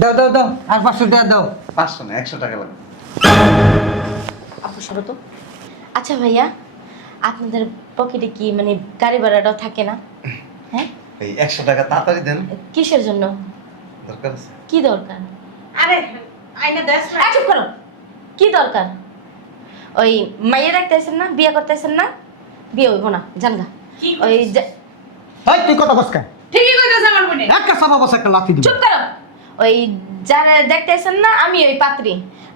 দাও দাও দাও, আর 500 টাকা দাও। 500 না 100 টাকা লাগবে। আপু সরো তো। আচ্ছা ভাইয়া, আপনাদের পকেটে কি মানে গাড়ি ভাড়াটাও থাকে না? হ্যাঁ, এই 100 টাকা তাড়াতাড়ি দেন, কিসের জন্য? দরকার আছে। কি দরকার? আরে আইনা দেশ না। চুপ করো। কি দরকার? ওই মাইয়া রাখতেছেন না, বিয়ে করতেছেন না? বিয়ে হইব না, জানগা। কি ওই এই তুই কথা বস কা? ঠিকই কইতাছ আমার বোনে। একটা সাবা বস, একটা লাথি দিব। চুপ করো। ওই যারা দেখতেছেন না, আমি ওই পাত্রী।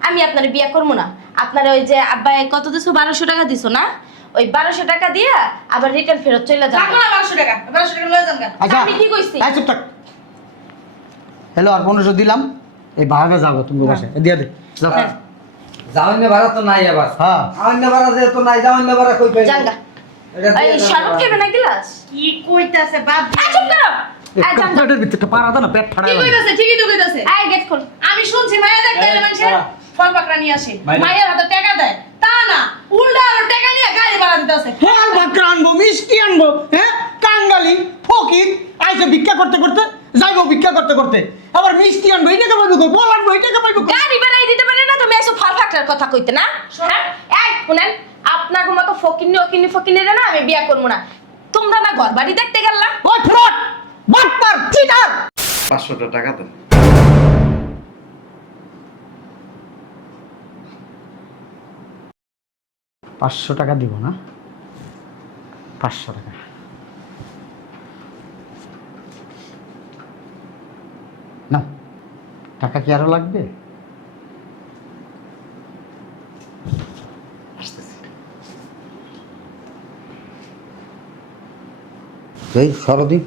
আমি আপনার বিয়ে করবো না। আপনার ওই যে আব্বাই কত দিছো, 1200 টাকা দিছো না? ওই 1200 টাকা দিয়া আবার রিটার্ন ফেরত চলে যাবে। লাগবে না 1200 টাকা। 1200 টাকা লয়ে যান গা। আচ্ছা আমি কি কইছি? এই চুপ থাক। হ্যালো, আর 1500 দিলাম। এই ভাড়া যাবো তুমি বাসায় দিয়া দে। যাও। হ্যাঁ। যাওয়ান্য ভাড়া তো নাই আবার। হ্যাঁ যাওয়ান্য ভাড়া যেহেতু নাই, যাওয়ান্য ভাড়া কই পাইব? জানগা। এটা দিয়ে এই দাও শরবত না। খাবে না গ্লাস? কি কইতাছে বাদ এই চুপ করো। এই জানগা। পেটের ভিতরটা পাড়া দাও না, পেট ফাড়া। কি কইতাছে? ঠিকই তো কইতাছে। এই গেট খোল। আমি শুনছি মায়া দেখতে এলে মানুষে ফল পাকড়া নিয়ে আসে। মাইরে। মায়ের হাতে টাকা দেয়। তা না, উল্টা আরো টাকা নিয়ে গাড়ি ভাড়া দিতেছে। ফল বাকরা আনবো, মিষ্টি আনবো, হ্যাঁ কাঙ্গালি ফকির আইসে ভিক্ষা করতে করতে যাইবো, ভিক্ষা করতে করতে আবার মিষ্টি আনবো, এই টাকা পাইবো কই? বল আনবো, এই টাকা পাইবো কই? গাড়ি বানাই দিতে পারে না, তুমি এসব ফাল ফাকড়ার কথা কইতে না? হ্যাঁ? এই শুনেন, আপনার মতো ফকিন্নি অকিন্নি ফকিন্নিরা না আমি বিয়ে করবো না। তোমরা না ঘর বাড়ি দেখতে গেলাম? ওই ফ্রড বাটপার চিটার। 500 টাকা দেন। পাঁচশো টাকা দিব না, 500 টাকা না। টাকা কি আরো লাগবে? আসতেছি। এই সরদি।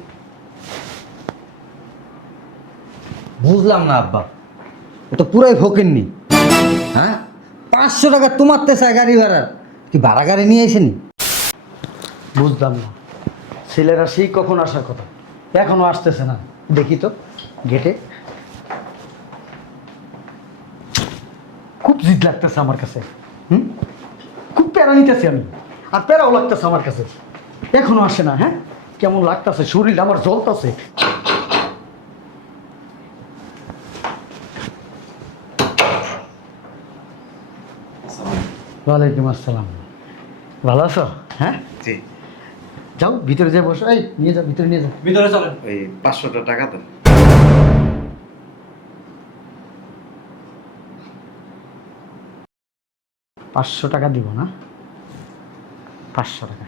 বুঝলাম না আব্বা, ও তো পুরাই ফকিরনি। হ্যাঁ, 500 টাকা তোমার তে চাই গাড়ি ভাড়ার, কি ভাড়া গাড়ি নিয়ে আসেনি? বুঝলাম না, ছেলেরা সেই কখন আসার কথা, এখনো আসতেছে না। দেখি তো গেটে। খুব জিদ লাগতেছে আমার কাছে, খুব প্যারা নিতেছি আমি, আর প্যারাও লাগতেছে আমার কাছে। এখনো আসে না। হ্যাঁ, কেমন লাগতেছে, শরীর আমার জ্বলতেছে। ওয়ালাইকুম আসসালাম। ভালো আছো? হ্যাঁ, জি। যাও ভিতরে যাই বসো। এই নিয়ে যাও, ভিতরে নিয়ে যাও। ভিতরে চলেন। ওই 500 টাকা দেন। 500 টাকা দিব না, 500 টাকা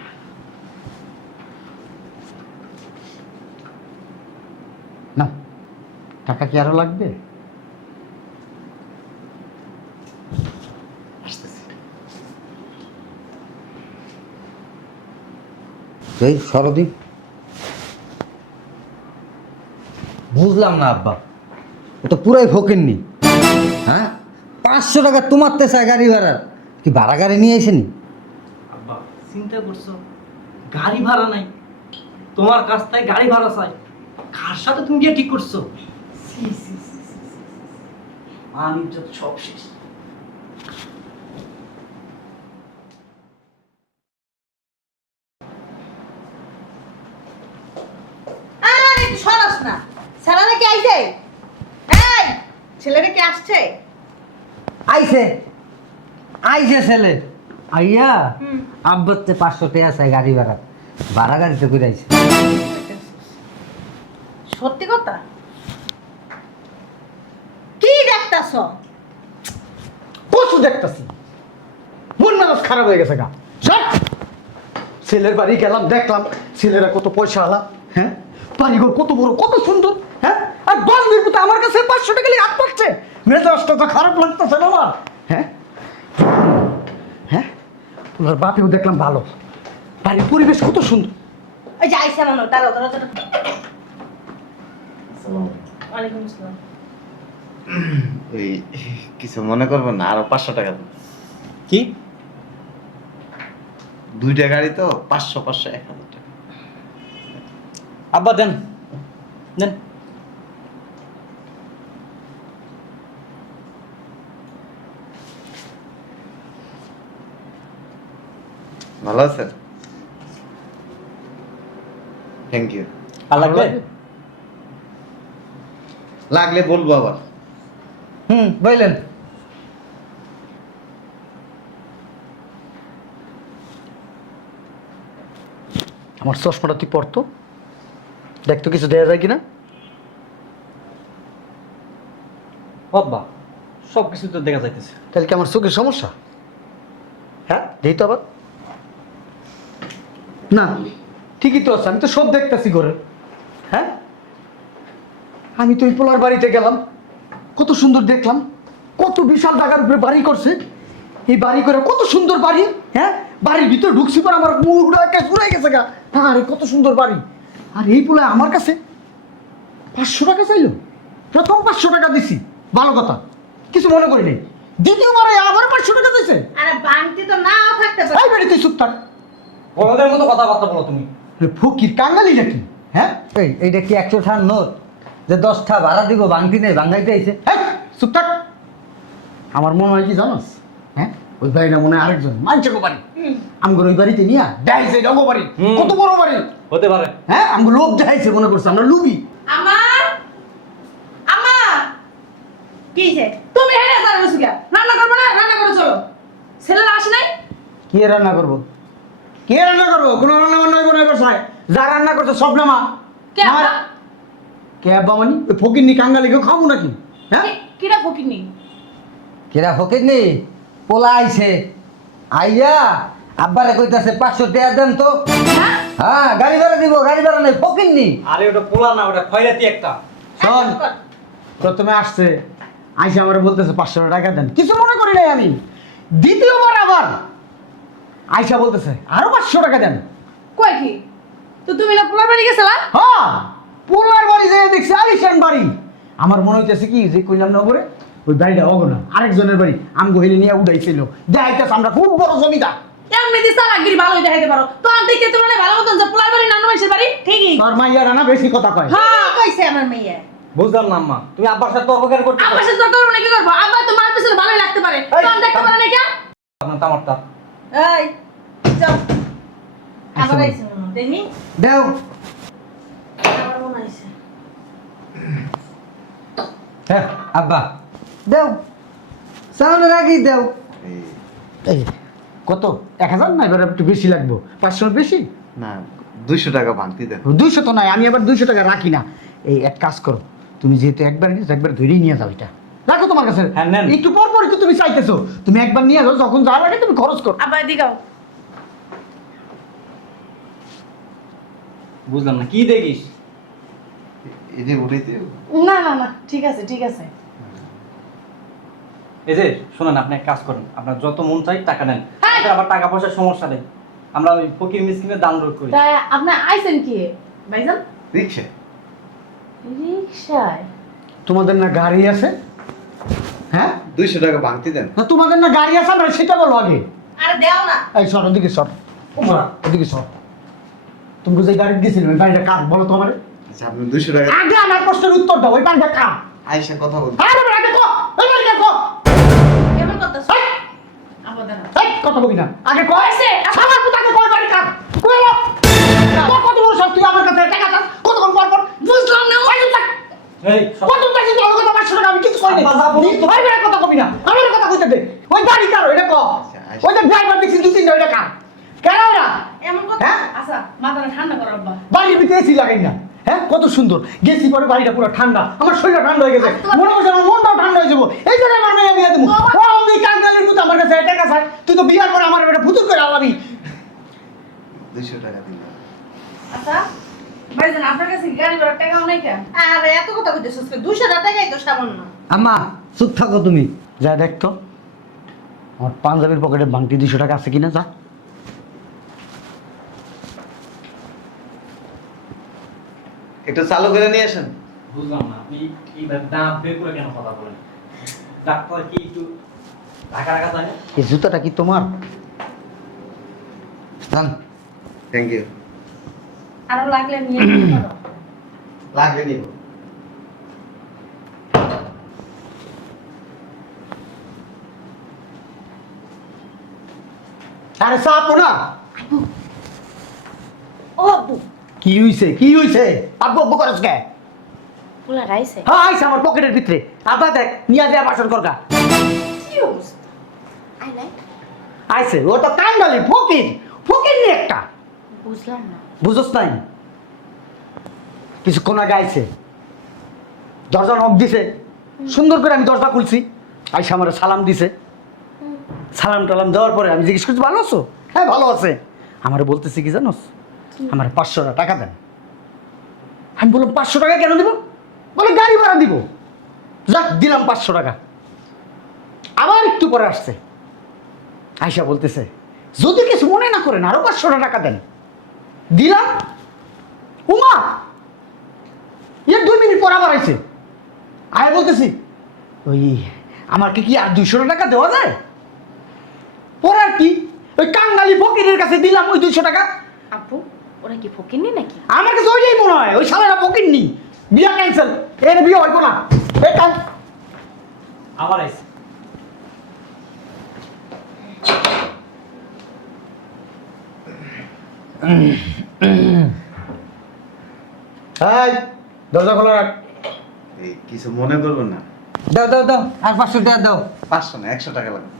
না। টাকা কি আরো লাগবে? আসতেছি। এই সরদি। বুঝলাম না আব্বা, ও তো পুরাই ফকিরনি। হ্যাঁ, 500 টাকা তোমার তে চাই গাড়ি ভাড়ার, কি ভাড়া গাড়ি নিয়ে আসেনি? আব্বা চিন্তা করছো, গাড়ি ভাড়া নাই, তোমার কাছ থেকে গাড়ি ভাড়া চাই। কার সাথে তুমি বিয়ে ঠিক করছো? সি, সি, সি, সি, সি, সি। মান ইজ্জত সব শেষ। আরে একটু সরাস না। ছেলেরা কি আইছে? এই ছেলেরা কি আসছে? আইছে আইছে ছেলে আইয়া হুম। আব্বাতে 500 টাকা চাই গাড়ি ভাড়া, ভাড়া গাড়িতে করে আইছে। সত্যি কথা? কি দেখতাছ? কত দেখতেছি, মন মেজাজ খারাপ হয়ে গেছে গা। সব ছেলের বাড়ি গেলাম, দেখলাম ছেলেরা কত পয়সা আলা, হ্যাঁ বাড়িঘর কত বড়, কত সুন্দর, হ্যাঁ আর 10 মিনিট মতো আমার কাছে 500 টাকা নিয়ে হাত পাচ্ছে। মেজাজটা তো খারাপ লাগতেছে না আমার। হ্যাঁ হ্যাঁ, ওনার বাপেও দেখলাম ভালো, বাড়ির পরিবেশ কত সুন্দর। ওই যে আইছে মনে হয়, দাঁড়াও দাঁড়াও দাঁড়াও। আসসালামু আলাইকুম। ওয়ালাইকুম আসসালাম। ওই কিছু মনে করবেন না, আরো 500 টাকা দেন। কি? 2টা গাড়ি তো 500 500 1000 টাকা। আব্বা দেন দেন। ভালো আছেন? Thank you. আর লাগবে? লাগলে বলবো আবার। বললেন। আমার চশমাটা তুই পড়তো, দেখতো কিছু দেয়া যায় কিনা। আব্বা সব কিছু তো দেখা যাইতেছে। তাহলে কি আমার চোখের সমস্যা? হ্যাঁ যেই তো আবার না, ঠিকই তো আছে, আমি তো সব দেখতেছি ঘরে। হ্যাঁ আমি তো ওই পোলার বাড়িতে গেলাম, কত সুন্দর দেখলাম, কত বিশাল টাকার উপরে বাড়ি করছে। এই বাড়ি করে কত সুন্দর বাড়ি। হ্যাঁ বাড়ির ভিতরে ঢুকছি পর আমার মুখটা একটা ঘুরাই গেছে গা। হ্যাঁ আরে কত সুন্দর বাড়ি। আর এই পোলা আমার কাছে 500 টাকা চাইলো। প্রথম 500 টাকা দিছি, ভালো কথা, কিছু মনে করি নাই। দ্বিতীয়বারে আবার 500 টাকা দিছে। আরে বাংতি তো নাও থাকতে পারে। এই বাড়িতে চুপ থাক। বড়দের মতো কথাবার্তা বলো তুমি। ফকির কাঙ্গালি নাকি? হ্যাঁ এইটা কি 100 টাকার নোট যে 10টা ভাড়া দিব ভাঙতি নেই ভাঙাইতে আইছে? এই, চুপ থাক। আমার মনে হয় কি জানোস, হ্যাঁ ওই বাড়িটা মনে হয় আরেকজন মানছে বাড়ি। আমগর ওই বাড়িতে নিয়ে দেখাইছে ডঙ্গ বাড়ি, কত বড় বাড়ি। হতে পারে। হ্যাঁ আমগো লোভ দেখাইছে, মনে করছে আমরা লুবি। আমার আমা কি যে তুমি হেরে দাঁড়ানো ছিল, রান্না করবে না? রান্না করে চলো, ছেলেরা আসে নাই। কে রান্না করবো? কে রান্না করবো? কোনো রান্না বান্না হইব না বাসায়। যা রান্না করছে সব নামা। কে আব্বা? কে আব্বা মানে? ওই ফকিরনি কাঙ্গালিকে খাবো নাকি? হ্যাঁ কিরা ফকিরনি? কেরা ফকির নেই, পোলা আইছে, আইয়া আব্বারে কইতাছে 500 টাকা দেন তো। হ্যাঁ গাড়ি ভাড়া দিব, গাড়ি ভাড়া নেই, ফকির নেই। আরে ওটা পোলা না, ওটা খয়রাতি একটা। শোন, প্রথমে আসছে আইসা আমার বলতেছে 500 টাকা দেন, কিছু মনে করি নাই আমি। দ্বিতীয়বার আবার আইসা বলতেছে আরো 500 টাকা দেন। কই কি তো তুমি না পোলার বাড়ি গেছিলা? হ্যাঁ পোলার বাড়ি যেয়ে দেখছি আলিশান বাড়ি। আমার মনে হইতেছে কি যে কইলাম না করে ওই বাড়িটা অগনা আরেকজনের বাড়ি, আমগো হেলে নিয়ে উড়াইছিল। দেখাইতেছে আমরা খুব বড় জমিদার। এমনিতে সারাগিরি ভালোই দেখাইতে পারো তো। আর দেখতে তো মানে ভালো মতন যে পোলার বাড়ি নানু মাসের বাড়ি ঠিকই। তোর মাইয়ারা না বেশি কথা কয়। হ্যাঁ কইছে আমার মেয়ে। বুঝলাম না আম্মা, তুমি আব্বার সাথে তর্ক কেন করতে? আব্বার সাথে তর্ক করব না, কি করব? আব্বা তো মার পিছনে ভালোই লাগতে পারে, এই, তো দেখতে পারে না কেন? আপনার তামারটা। এই চল আবার আইছে মনে হয়, দেখি দেও আবার মনে আইছে। হ্যাঁ আব্বা দেও, সামনে রাখি দেও। এই কত? 1000 না, এবার একটু বেশি লাগবো। 500 বেশি না 200 টাকা ভাঙতি দেন। 200 তো নাই, আমি আবার 200 টাকা রাখি না। এই এক কাজ করো, তুমি যেহেতু একবার নিয়েছো একবার ধরেই নিয়ে যাও। এটা রাখো তোমার কাছে। হ্যাঁ, নেন। একটু পর পরই তো তুমি চাইতেছো, তুমি একবার নিয়ে যাও, যখন যা লাগে তুমি খরচ করো। আব্বা এদিকেও। বুঝলাম না, কি দেখিস? এই যে উঠাইতে না না না ঠিক আছে ঠিক আছে। এই যে শোনেন, আপনি এক কাজ করেন, আপনার যত মন চাই টাকা নেন। হ্যাঁ। আমাদের আবার টাকা পয়সার সমস্যা নেই, আমরা ওই ফকির মিসকিনের দান রোধ করি। তা আপনি আইছেন কি ভাইজান? রিক্সা রিকশায়? তোমাদের না গাড়ি আছে? হ্যাঁ 200 টাকা ভাঙতি দেন। না তোমাদের না গাড়ি আছে, আমরা সেটা বলো আগে। আরে দেও না। এই সর, ওদিকে সর, ওদিকে সর। তুমি যে গাড়ি দিয়েছিলে ওই গাড়িটা কার বলো তো আমার? আচ্ছা আপনি 200 টাকা আগে আমার প্রশ্নের উত্তর দাও, ওই গাড়িটা কার? আইসা কথা বলতে। আরে আগে কো, ওই গাড়িটা কো। কেমন করতেছ? এই, আব্বা দাঁড়া। এই, কথা বলি না, আগে কো। কইছে, সারা পুতাকে কই গাড়ি কার? কই এলো? তোর কত বড় শক্তি আমার কাছে টাকা চাস? কতক্ষণ পর পর বুঝলাম না, ওই দেখ এই সব- কত টাকা দিতে হবে? 500 টাকা আমি কিছু কই নাই। আব্বা, বলুন তো। ওই গাড়ির কথা কবি না, আমার কথা কইতে দে। ওই গাড়ি কার? এটা কো। আচ্ছা। ওই যে ড্রাইভার দেখছি 2-3টা, ওইটা কার? কেন ওরা? এমন কথা? হ্যাঁ? আচ্ছা মাথাটা ঠান্ডা করো আব্বা। বাড়ির ভিতরে এসি লাগাই না। হ্যাঁ কত সুন্দর গেছি, পরে বাড়িটা পুরো ঠান্ডা, আমার শরীরটা ঠান্ডা হয়ে গেছে, মনে হচ্ছে আমার মনটাও ঠান্ডা হয়ে যাবো। এই জন্য আমার মেয়ে বিয়ে দেবো। ও আমি কাঙ্গালির মতো আমার কাছে টাকা চাই, তুই তো বিয়ার পরে আমার একটা ফুতুর করে আলাবি। 200 টাকা দিন। আচ্ছা ভাইজান আপনার কাছে গাড়ি ভাড়ার টাকাও নাই কেন? আরে এত কথা কইতেছস কেন? 200 টাকাই তো সামান্য। আম্মা চুপ থাকো তুমি। যা দেখ তো আমার পাঞ্জাবির পকেটে বাংটি 200 টাকা আছে কিনা, যা। একটু চালু করে নিয়ে আসেন। বুঝলাম না, আপনি এইভাবে দাঁত বের করে কেন কথা বলেন? ডাক্তার কি একটু ঢাকা রাখা যায় না? এই জুতাটা কি তোমার? জান থ্যাংক ইউ। আরো লাগলে নিয়ে নিতে পারো। লাগবে নিব। আরে চাপো না। ও আব্বু কি হইছে? কি হইছে? আব্বু আব্বু করছ কে? পোলা রাইছে হ্যাঁ আইসে আমার পকেটের ভিতরে আদা দেখ নিয়ে দেয়া বাসন করগা কি অবস্থা? আই নাই আইসে ও তো কাঙ্গালি ফকির ফকির নি একটা বুঝলাম না বুঝোস নাই কিছুক্ষণ আগে আইসে দরজা নক দিছে সুন্দর করে আমি দরজা খুলছি আইসা আমার সালাম দিছে সালাম টালাম দেওয়ার পরে আমি জিজ্ঞেস করছি ভালো আছো হ্যাঁ ভালো আছে আমার বলতেছি কি জানোস আমার 500 টাকা দেন আমি বললাম 500 টাকা কেন দিব বলে গাড়ি ভাড়া দিব যাক দিলাম 500 টাকা আবার একটু পরে আসছে আয়শা বলতেছে যদি কিছু মনে না করেন আরো 500 টাকা দেন দিলাম উমা এর 2 মিনিট পর আবার আইছে আয় বলতেছি ওই আমাকে কি আর 200 টাকা দেওয়া যায় পরে আর কি ওই কাঙ্গালি ফকিরের কাছে দিলাম ওই 200 টাকা আপু ওরা কি ফকিরনি নাকি আমার কাছে ওইটাই মনে হয় ওই শালারা ফকির নি বিয়া ক্যান্সেল এর বিয়ে হইব না এই কাল আবার আইছে এই দরজা খোলা রাখ এই কিছু মনে করবেন না। দাও দাও দাও আর 500 টাকা দাও। 500 না 100 টাকা লাগবে।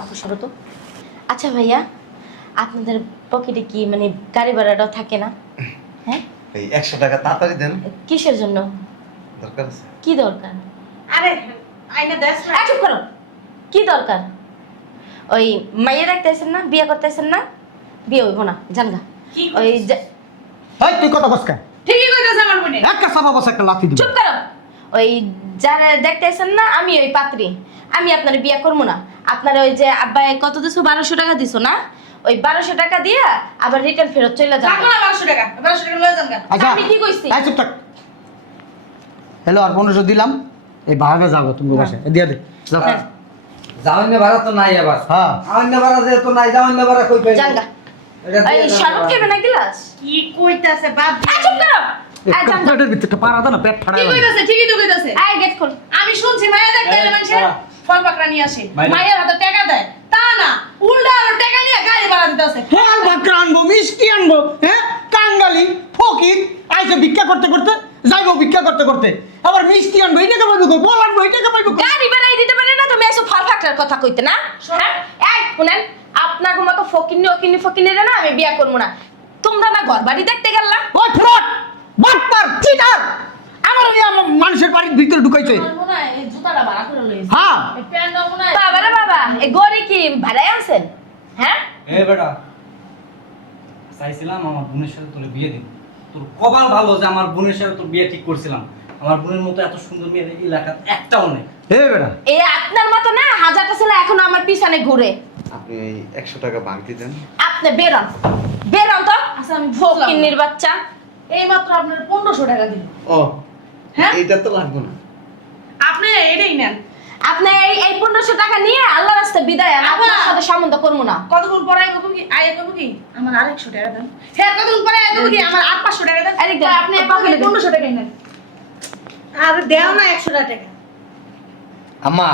আপু সরো তো আচ্ছা ভাইয়া আপনাদের পকেটে কি মানে গাড়ি ভাড়াটাও থাকে না হ্যাঁ এই 100 টাকা তাড়াতাড়ি দেন, কিসের জন্য দরকার আছে। কি দরকার আরে আইনা দেখ না। চুপ করো কি দরকার ওই মাইয়া রাখতেছেন না বিয়ে করতেছেন না বিয়ে হইব না জানগা কি ওই এই তুই কথা বসকা ঠিকই কইতাছে আমার বোনে। একটা সাবা বসে একটা লাথি দিব চুপ করো ওই যারা দেখতেছেন না আমি ওই পাত্রী আমি আপনার বিয়ে করবো না আপনার ওই যে আব্বা কত দিছো 1200 টাকা দিছো না ওই 1200 টাকা দিয়ে আবার রিটার্ন ফেরত চলে যাবে লাগলো না 1200 টাকা 1200 টাকা লয়ে যান গা। আচ্ছা আমি কি কইছি? এই চুপ থাক হ্যালো আর 1500 দিলাম এই ভাড়া যাবো তুমি বাসায় দিয়ে দে যাও হ্যাঁ। যাওয়ান্য ভাড়া তো নাই আবার। হ্যাঁ যাওয়ান্য ভাড়া যেহেতু নাই, যাওয়ান্য ভাড়া কই পাইবো? জানগা এটা দিয়ে এই দাও শরবত না। খাবে না গ্লাস কি কইতাছে বাপ? চুপ করো এই একটা জানগা পেটের ভিতরে পাড়া দাও না পেট কি ফাড়ায় কইতাছে? ঠিকই তো কইতাছে। এই গেট খোল আমি শুনছি মায়া দেখতে এলে মানুষে বাবা। ফল পাকড়া নিয়ে আসে বাইরে। মায়ের হাতে টাকা দেয় তা না উল্টা আরো টাকা নিয়ে গাড়ি ভাড়া দিতেছে। ফল বাকরা আনবো মিষ্টি আনবো হ্যাঁ কাঙ্গালি ফকির আইসে ভিক্ষা করতে করতে যাইবো ভিক্ষা করতে করতে আবার মিষ্টি আনবো এইটাকে পাইবো কই বল আনবো এইটাকে পাইবো কই? গাড়ি বাড়াই দিতে পারে না তুমি এসব ফাল ফাকটার কথা কইতে না হ্যাঁ এই শুনেন আপনার মতো ফকিন্নি অকিন্নি ফকিন্নিরা না আমি বিয়ে করবো না তোমরা না ঘর বাড়ি দেখতে গেলাম ওই ফ্রড বাটপার চিটার আমার মানুষের বাড়ির ভিতরে ঢুকাইছে আমার মনে হয় এই জুতাটা ভাড়া করে লইছে হ্যাঁ এই প্যান্টটা মনে হয় বাবা রে বাবা এই গড়ি কি ভাড়াই আনছেন হ্যাঁ এ বেটা চাইছিলাম আমার বোনের সাথে তোর বিয়ে দিন, তোর কপাল ভালো যে আমার বোনের সাথে তোর বিয়ে ঠিক করছিলাম। আমার বোনের মতো এত সুন্দর মেয়ে এই এলাকার একটাও নেই। এ বেটা এই আপনার মতো না হাজারটা ছেলে এখনো আমার পিছনে ঘুরে আপনি এই 100 টাকা ভাঙতি দেন। আপনি বেরোন বেরোন তো আচ্ছা আমি বুঝলাম না। ফকিন্নির বাচ্চা এই মাত্র আপনার 1500 টাকা দিল। ও হ্যাঁ? এইটা তো লাগবে না। আপনি এটাই নেন। আপনি এই 1500 টাকা নিয়ে আল্লাহ রাস্তায় বিদায় আন আব্বা। আপনার সাথে সম্বন্ধ করবো না কতক্ষণ পরে আয় কি আয় করবো কি আমার 100 টাকা দেন। হ্যাঁ কতক্ষণ পরে আয় করবো কি আমার 500 টাকা দেন। আরে দেন, তো আপনি পকেটে দেন। 1500 টাকাই নেন। আর দেও না 100 টাকা। আম্মা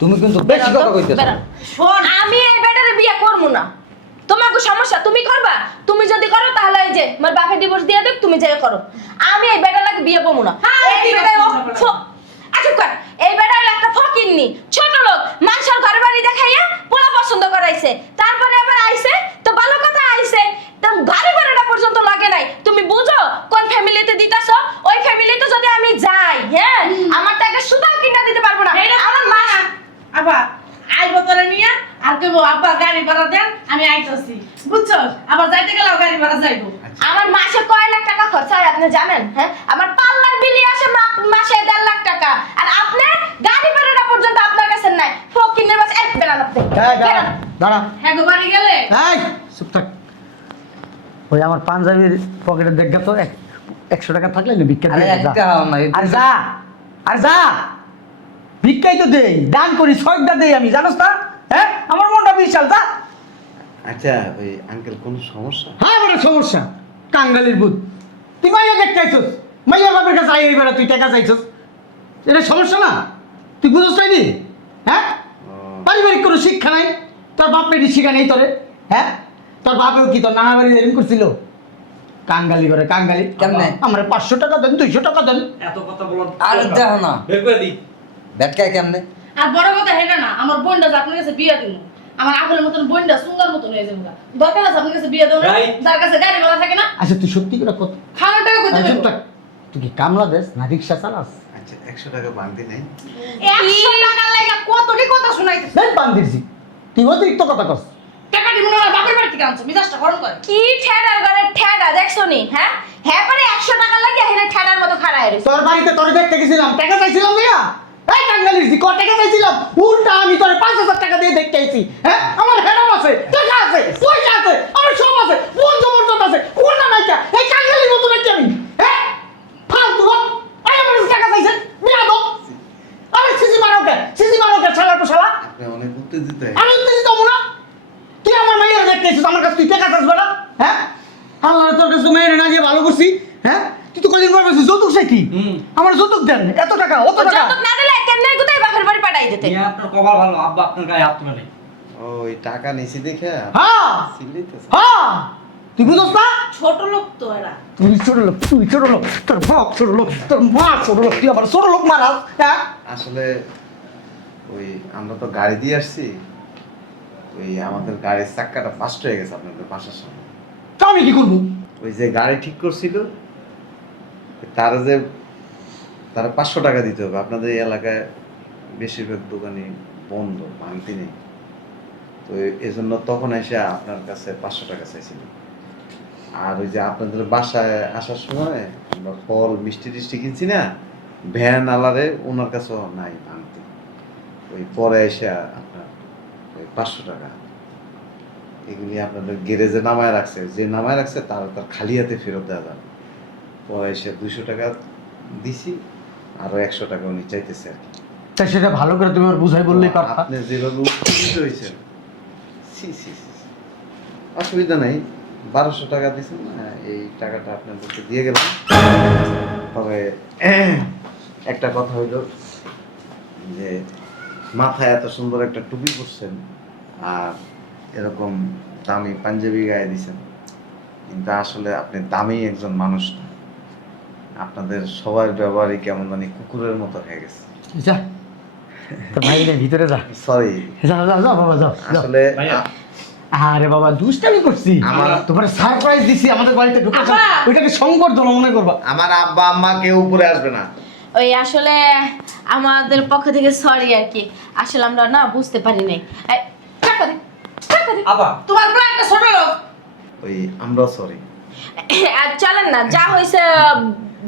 তুমি কিন্তু বেশি বেরোন তো, কথা কইতেছো। বেরোন। শোন আমি এই বেটারে বিয়ে করবো না তোমাকে সমস্যা তুমি করবা তুমি যদি করো তাহলে এই যে আমার বাপের ডিভোর্স দিয়ে দেখ তুমি যাই করো আমি এই বেটাটাকে বিয়ে করবো না হ্যাঁ, এই ঠিক বেটাই আছে, ও ঝগড়া। চুপ কর এই বেটা হলো একটা ফকিন্নি ছোট লোক মানুষের ঘর বাড়ি দেখাইয়া পোলা পছন্দ করাইছে তারপরে আবার আইছে তো ভালো কথা আইছে তো গাড়ি ভাড়াটা পর্যন্ত লাগে নাই তুমি বুঝো কোন ফ্যামিলিতে দিতাছো ওই ফ্যামিলিতে যদি আমি যাই হ্যাঁ আমার টাকা সুতাও কিনা দিতে পারবো না এইটা আমার মা আব্বা আইবো তোরে নিয়ে আর কইবো আব্বা গাড়ি ভাড়া দেন আমি আইতাছি বুঝছো আবার যাইতে গেলেও গাড়ি ভাড়া যাইবো। আমার মাসে কয় লাখ টাকা খরচা হয় আপনি জানেন হ্যাঁ আমার পার্লার বিলি আসে মাসে 1.5 লাখ টাকা আর আপনি গাড়ি ভাড়াটা পর্যন্ত আপনার কাছে নাই ফকিনের বাস এক বেড়ান আপনি এই দাঁড়া বেড়ান। দাঁড়া হ্যাঁ গো বাড়ি গেলে এই চুপ থাক ওই আমার পাঞ্জাবির পকেটে দেখা তো 100 টাকা থাকলে না ভিক্ষা আরে দিয়ে দে, যা। একটা হাও না, এই আর যা আর যা ভিক্ষাই তো দেই দান করি সয়টা দেই আমি জানোস না হ্যাঁ আমার মনটা বিশাল যা আচ্ছা ওই আঙ্কেল কোনো সমস্যা? হ্যাঁ বড় সমস্যা কাঙ্গালির বুধ তুই মাইয়া দেখতে আইছস মাইয়া বাপের কাছে আইয়ের বেড়া তুই টাকা চাইছস এটা সমস্যা না তুই বুঝছ তাইনি হ্যাঁ ও, পারিবারিক কোনো শিক্ষা নাই তোর বাপ পেটি শিক্ষা নেই তোরে হ্যাঁ তোর বাপেও কি তোর নানা বাড়ি এরকম করছিল কাঙ্গালি করে কাঙ্গালি কেমনে? আমার 500 টাকা দেন 200 টাকা দেন। এত কথা বলো আর দেখো না বের করে দিই। ব্যাটকায় কেমনে? আর বড় কথা হেটা না, আমার বোনটা যে আপনার কাছে বিয়ে দিন, আমার আগুনের মতন বোনটা সুন্দর মতন হয়ে যাবে। দরকার আছে আপনার কাছে বিয়ে দেবো, Right. যার কাছে গাড়ি ভাড়া থাকে না, আচ্ছা তুই সত্যি করে কত? খাওয়ার টাকা করতে আচ্ছা, পারবো। তুই কি কামলা দেস না রিক্সা চালাস? আচ্ছা 100 টাকা বাংতি নেই। 100 টাকার লাগা কতটি কথা শুনাইতেছে। দেখ বান্দিরছি তুই অতিরিক্ত কথা কস। টাকা দিব না, বাপের বাড়ি থেকে আনছো, মিজাজটা গরম করে। কি ঠেডার ঘরে ঠেডা দেখছো নি? হ্যাঁ হ্যাঁ পরে 100 টাকা লাগে এখানে ঠেডার মতো খাড়ায় রইছে। তোর বাড়িতে তোর দেখতে গেছিলাম, টাকা চাইছিলাম ভাইয়া। এই কাঙ্গালির জি কত টাকা চাইছিলাম, উল্টা আমি তোর 5000 টাকা দিয়ে দেখতে আইছি। হ্যাঁ আমার হেডাম আছে, টাকা আছে, পয়সা আছে, আমার সব আছে, কোন জবরদস্ত আছে, কোন না নাইকা এই কাঙ্গালির মতো নাকি আমি? হ্যাঁ ফালতু লোক, আই আমার কাছে টাকা চাইছেন, বিয়া দাও। আমি সিসি মারোকে শালা তো শালা। আপনি অনেক উত্তেজিত হয়ে আমি উত্তেজিত হবো না? তুই আমার মাইয়ের দেখতে এসেছিস, আমার কাছে তুই টাকা চাইছ না? হ্যাঁ আল্লাহ তোর কাছে মেয়ের না গিয়ে ভালো করছি। হ্যাঁ তুই তো কদিন পর বলছিস যৌতুক চাই কি? আমার যৌতুক দেন, এত টাকা অত টাকা। যতক না দিলে কেন গুতাই বাপের বাড়ি পাঠাই দিতে। নিয়ে আপনার কপাল ভালো, আব্বা আপনার গায়ে হাত তুলে নেই। ওই টাকা নিছি দেখে হ্যাঁ সিল্লিতেছে। হ্যাঁ তুই বুঝছ না? ছোট লোক তো এরা। তুই ছোট লোক, তোর বাপ ছোট লোক, তোর মা ছোট লোক, তুই আবার ছোট লোক মারাস। হ্যাঁ আসলে ওই আমরা তো গাড়ি দিয়ে আসছি, ওই আমাদের গাড়ির চাক্কাটা ফাস্ট হয়ে গেছে আপনাদের বাসার সামনে। তা আমি কি করবো? ওই যে গাড়ি ঠিক করছিল তারা 500 টাকা দিতে হবে। আপনাদের এই এলাকায় বেশিরভাগ দোকানই বন্ধ, ভাঙতি নেই। তো এজন্য তখন এসে আপনার কাছে 500 টাকা চাইছিল। আর ওই যে আপনাদের বাসায় আসার সময় আমরা ফল মিষ্টি টিষ্টি কিনছি না, ভ্যান আলারে ওনার কাছেও নাই ভাঙতি। ওই পরে এসে আপনার ওই 500 টাকা এগুলি আপনাদের গ্যারেজে নামায় রাখছে, যে নামায় রাখছে তার খালি হাতে ফেরত দেওয়া যাবে। পরে এসে 200 টাকা দিছি, আরো 100 টাকা উনি চাইতেছে আর কি। তা সেটা ভালো করে তুমি আমার বুঝাই বললেই পারতা। আপনি যেভাবে উত্তেজিত হয়েছেন, সি সি সি সি। অসুবিধা নেই, 1200 টাকা দিয়েছেন না, এই টাকাটা আপনাদেরকে দিয়ে গেলাম। তবে একটা কথা হইল যে মাথায় এত সুন্দর একটা টুপি পরছেন আর এরকম দামি পাঞ্জাবি গায়ে দিছেন, কিন্তু আসলে আপনি দামি একজন মানুষ না। আপনাদের সবার ব্যবহারই কেমন জানি কুকুরের মতো হয়ে গেছে। যা তোর ভাইয়ের ভিতরে যা। সরি, যা যা যা বাবা যাও। আসলে ভাইয়া। আরে বাবা দুষ্টামি করছি, তোমার সারপ্রাইজ দিছি আমাদের বাড়িতে ঢুকেছো, আব্বা! ওইটাকে সংবর্ধনা মনে করবা। আমার আব্বা আম্মা কেউ উপরে আসবে না। ওই আসলে আমাদের পক্ষ থেকে সরি আর কি, আসলে আমরা না বুঝতে পারি নাই। এই, টাকা দে, টাকা দে। আব্বা তোমার বড় একটা ছোট লোক। ওই আমরাও সরি। আর চলেন না, যা হয়েছে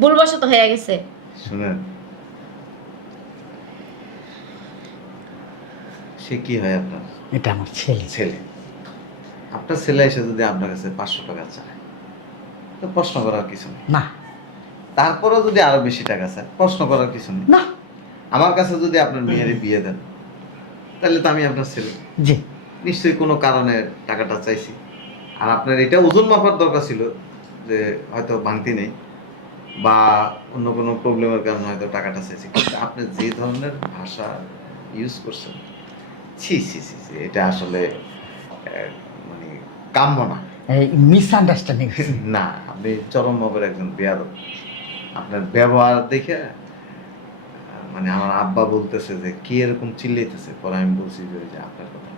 ভুলবশত হয়ে গেছে। শুনেন, সে কি হয় আপনার এটা আমার ছেলে। ছেলে। আপনার ছেলে এসে যদি আপনার কাছে 500 টাকা চায়, তো প্রশ্ন করার কিছু নেই। না তারপরেও যদি আরো বেশি টাকা চায়, প্রশ্ন করার কিছু নেই। না আমার কাছে যদি আপনার মেয়ের বিয়ে দেন, তাহলে তো আমি আপনার ছেলে, জি নিশ্চয়ই কোনো কারণে টাকাটা চাইছি। আর আপনার এটা ওজন মাপার দরকার ছিল যে হয়তো ভাঙতি নেই বা অন্য কোনো প্রবলেমের কারণে হয়তো টাকাটা চাইছি, কিন্তু আপনি যে ধরনের ভাষা ইউজ করছেন, ছি ছি ছি ছি, এটা আসলে মানে কাম্য না। এই মিসআন্ডারস্ট্যান্ডিং। না, আপনি চরম ভাবের একজন বেয়াদব। আপনার ব্যবহার দেখে মানে আমার আব্বা বলতেছে যে কি এরকম চিল্লাইতেছে। পরে আমি বলছি যে ওই যে আপনার কথা,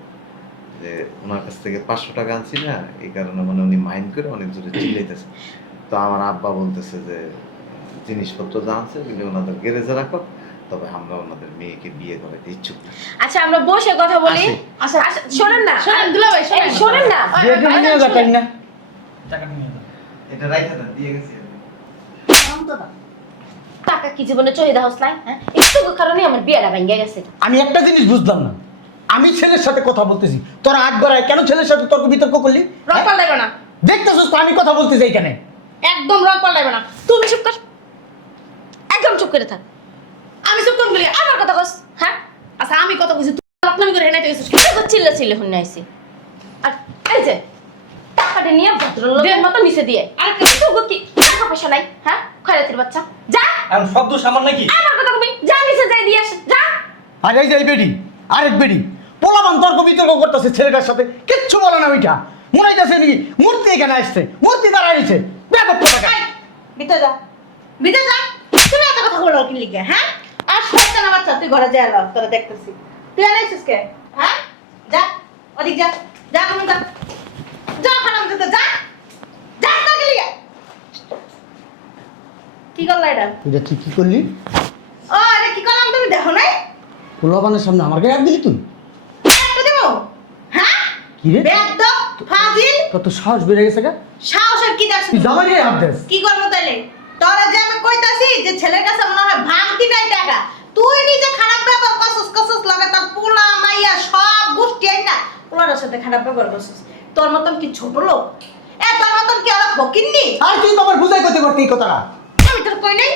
যে ওনার কাছ থেকে 500 টাকা আনছি না, এই কারণে মানে উনি মাইন্ড করে অনেক জোরে চিল্লাইতেছে। তো আমার আব্বা বলতেছে যে জিনিসপত্র যা আছে এগুলি ওনাদের গ্যারেজে রাখো, তবে আমরা ওনাদের মেয়েকে বিয়ে করাতে ইচ্ছুক না। আচ্ছা আমরা বসে কথা বলি। আসি। আচ্ছা শোনেন না, শোনেন দুলাভাই, শোনেন। এই, শোনেন না। বিয়েটা নিয়ে যা তাই না। টাকাটা নিয়ে যাও। এটা রাইখা দেন, দিয়ে গেছি। টাকা কি জীবনে চাহিদা হসলাই? হ্যাঁ একটু কারণে আমার বিয়েটা ভেঙে গেছে। আমি একটা জিনিস বুঝলাম না, আমি ছেলের সাথে কথা বলতেছি, তোরা আট বারায় কেন ছেলের সাথে তর্ক বিতর্ক করলি? রং পাল্টাইবে না, দেখতেছিস তো আমি কথা বলতেছি এইখানে। একদম রং পাল্টাইবে না। তুমি চুপ কর, একদম চুপ করে থাক। আমি সব কোন বলি? আমার কথা কস। হ্যাঁ আচ্ছা আমি কত কিছু তুই আপনি করে হেনাইতে গেছিস। চিল্লা চিল্লে শুনে আইছি। আর এই যে টাকাটা নিয়ে ভদ্রলোকের মতো নিচে দিয়ে, আর কিছু কি টাকা পয়সা নাই? হ্যাঁ খয়রাতির বাচ্চা, যা। এখন সব দোষ আমার নাকি? আমার কথা কবি, যা নিচে যাই দিয়ে আসে, যা। আর এই যে এই বেডি, আরেক বেডি পোলাবান তর্ক বিতর্ক করতেছে ছেলেটার সাথে, কিচ্ছু বলে না। ওইটা মনে হইতেছে নাকি মূর্তি এখানে আসছে, মূর্তি দাঁড়াইছে। বেয়াদব ভিতরে যা, ভিতরে যা। তুমি এত কথা বলো কি লিখে, হ্যাঁ? আর শয়তান আমার বাচ্চা, তুই ঘরে যা, এলো তোরা দেখতেছি। তুই আনাইছিস কে, হ্যাঁ? যা, ওদিক যা, যা তুমি যা, যা খারাপ যেতে যা, যা না গেলি। কি করলা এটা? এটা তুই কি করলি? ও আরে কি করলাম তুমি দেখো নাই? পোলাপানের সামনে আমার গায়ে হাত দিলি তুই? একটা দেবো, হ্যাঁ? কি রে? বেয়াদব, ফাজিল। কত সাহস বেড়ে গেছে গা? সাহসের কি দেখছিস? তুই জামাই গায়ে হাত দেস? কি করবো তাইলে? তোরা যে আমি কইতাছি যে ছেলের কাছে মনে হয় ভাঙতি নাই টাকা, তুই নিজে খারাপ ব্যবহার করছিস, করছিস লাগে তোর পোলা মাইয়া সব গোষ্ঠী আইনা পোলার সাথে খারাপ ব্যবহার করছিস। তোর মতন কি ছোট লোক? তোর মতন কি ওরা ফকিন্নি? আর তুই তো আমার বুঝাই করতে পারতি এই কথাটা। আমি তোর কই নাই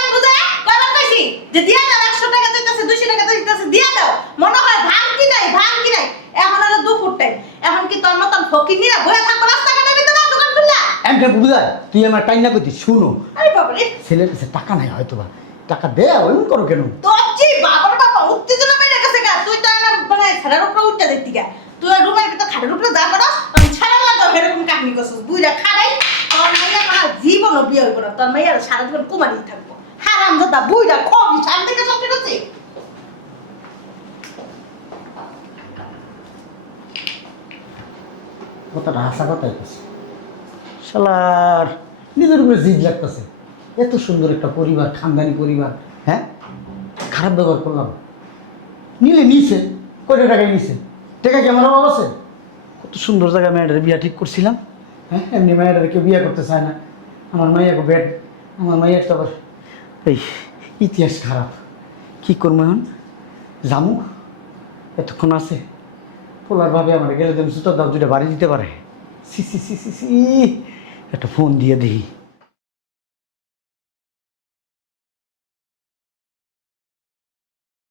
আমি বুঝাই কয়বার কইছি যে দিয়া দাও, 100 টাকা দিতেছে, 200 টাকা দিতেছে, দিয়া দাও। মনে হয় ভাঙতি নাই, ভাঙতি নাই। এখন হলো দুপুর টাইম, এখন কি তোর মতন ফকিন্নিরা বইয়া থাকবো রাস্তাঘাটে ভিতরে দোকান খুললা? এমনি বুঝাই তুই আমার টাইম না করতিস। শুনো, আরে বাবা রে, ছেলের কাছে টাকা নাই হয়তো বা, টাকা দে, এমন করো কেন? তোর যে বাবার বাবা উত্তেজনা বেড়ে গেছে গা, তুই তো আমার মানে ছাড়ার উপরে উঠতে দেখতি গা। তুই আর রুমের ভিতর খাটের উপরে যা করস, আমি ছাড়া লাগা এরকম কাহিনী করছিস। বুইরা খাড়াই তোর মাইয়া আমার জীবনও বিয়ে হইব না, তোর মাইয়া সারা জীবন কুমারী থাকবো। হারাম দাদা বুইরা খবি সামনে থেকে সব ঠিক আছে। কথাটা হাসা কথাই কইছে। শালার নিজের উপরে জিদ লাগতেছে। এত সুন্দর একটা পরিবার, খানদানি পরিবার, হ্যাঁ, খারাপ ব্যবহার করলাম। নিলে নিছে, কয়টা টাকায় নিছে? টাকা কি আমার অভাব আছে? কত সুন্দর জায়গায় মেয়েটার বিয়া ঠিক করছিলাম, হ্যাঁ, এমনি মেয়েটার কেউ বিয়া করতে চায় না। আমার মাইয়াকে বেড, আমার মাইয়ার তো আবার এই ইতিহাস খারাপ। কি করবো এখন? জামু এতক্ষণ আছে, পোলার ভাবে আমার গেলে তুমি সুতোর দাও দুইটা বাড়ি দিতে পারে। সি সি সি সি সি, একটা ফোন দিয়ে দিই।